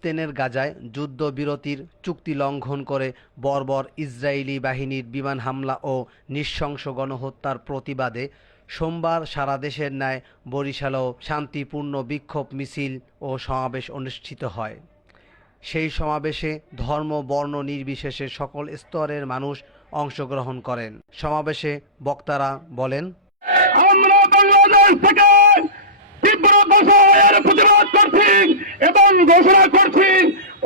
ফিলিস্তিনের গাজায় যুদ্ধবিরতির চুক্তি লঙ্ঘন করে বর্বর ইসরায়েলি বাহিনীর বিমান হামলা ও নৃশংস গণহত্যার প্রতিবাদে সোমবার সারা দেশের ন্যায় বরিশালেও শান্তিপূর্ণ বিক্ষোভ মিছিল ও সমাবেশ অনুষ্ঠিত হয়। সেই সমাবেশে ধর্ম বর্ণ নির্বিশেষে সকল স্তরের মানুষ অংশগ্রহণ করেন। সমাবেশে বক্তারা বলেন, আমরা বাংলাদেশ থেকে তীব্র ভাষায় প্রতিবাদ করছি এবং ঘোষণা করছি,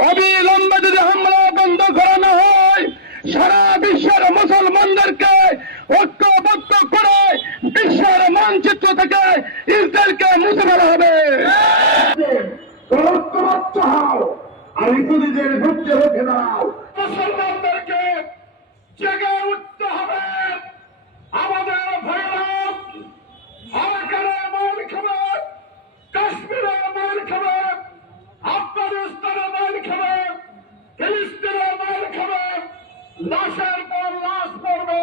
অবিলম্বে যদি হামলা বন্ধ করা না হয়, সারা বিশ্বের মুসলমানদেরকে ঐক্যবদ্ধ করে বিশ্বের মানচিত্র থেকে ইসরায়েলকে মুছে ফেলা হবে। ঐক্যবদ্ধ হও আর ইহুদিদের বিরুদ্ধে রুখে দাও। মুসলমানদেরকে জেগে উঠতে হবে। আমাদের ভাইরা আরাকানে মার খাবে, কাশ্মীরে মার খাবে, আফগানিস্তানে মার খাবে, ফিলিস্তিনে মার খাবে, লাশের পর লাশ পড়বে।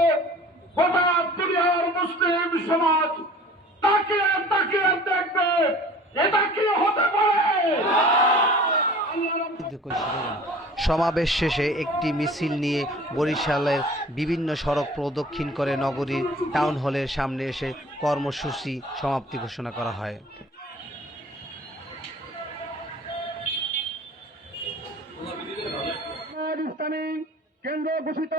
গোটা দুনিয়ার মুসলিম সমাজ তাকিয়ে তাকিয়ে দেখবে, এটা কি হতে পারে? সমাবেশ শেষে একটি মিছিল নিয়ে বরিশালের বিভিন্ন সড়ক প্রদক্ষিণ করে নগরীর টাউন হলের সামনে এসে কর্মসূচি সমাপ্তি ঘোষণা করা হয়। কেন্দ্র ঘোষিত